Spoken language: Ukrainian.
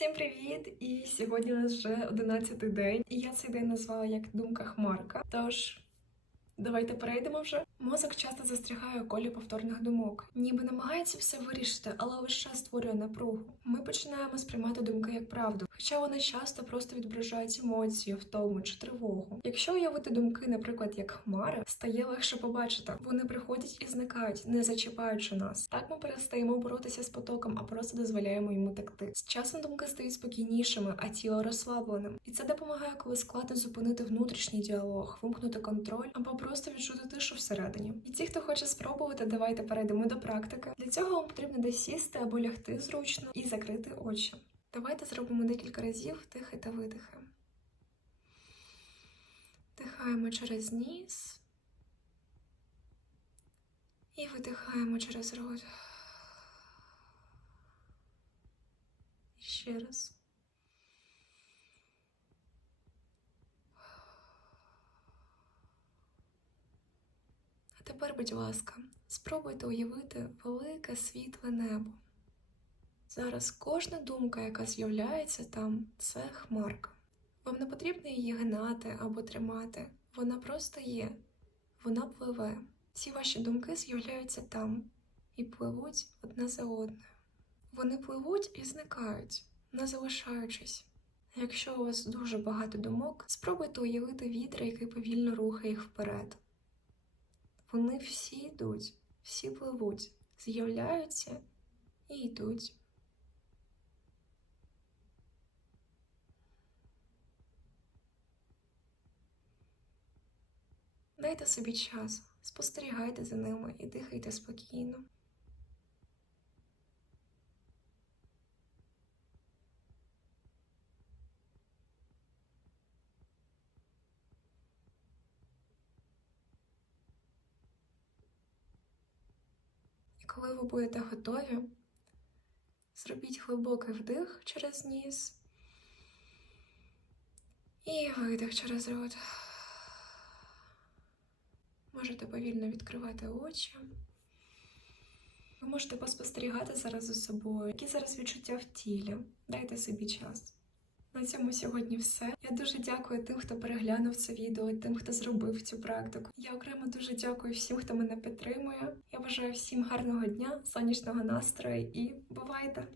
Всім привіт! І сьогодні у нас вже 11 день, і я цей день назвала як думка хмарка. Тож давайте перейдемо вже. Мозок часто застрягає у колі повторних думок, ніби намагається все вирішити, але лише створює напругу. Ми починаємо сприймати думки як правду, хоча вони часто просто відображають емоції, втому чи тривогу. Якщо уявити думки, наприклад, як хмари, стає легше побачити. Вони приходять і зникають, не зачіпаючи нас. Так ми перестаємо боротися з потоком, а просто дозволяємо йому текти. З часом думки стають спокійнішими, а тіло розслабленим. І це допомагає, коли складно зупинити внутрішній діалог, вимкнути контроль або просто відчути тишу всередині. І ті, хто хоче спробувати, давайте перейдемо до практики. Для цього вам потрібно десь сісти або лягти зручно і закрити очі. Давайте зробимо декілька разів вдихи та видихи. Вдихаємо через ніс і видихаємо через рот. Ще раз. А тепер, будь ласка, спробуйте уявити велике світле небо. Зараз кожна думка, яка з'являється там, це хмарка. Вам не потрібно її гнати або тримати. Вона просто є, вона пливе. Всі ваші думки з'являються там і пливуть одна за одною. Вони пливуть і зникають, не залишаючись. Якщо у вас дуже багато думок, спробуйте уявити вітер, який повільно рухає їх вперед. Вони всі йдуть, всі пливуть, з'являються і йдуть. Дайте собі час, спостерігайте за ними і дихайте спокійно. І коли ви будете готові, зробіть глибокий вдих через ніс і видих через рот. Можете повільно відкривати очі. Ви можете поспостерігати зараз за собою, які зараз відчуття в тілі. Дайте собі час. На цьому сьогодні все. Я дуже дякую тим, хто переглянув це відео, тим, хто зробив цю практику. Я окремо дуже дякую всім, хто мене підтримує. Я бажаю всім гарного дня, сонячного настрою і бувайте!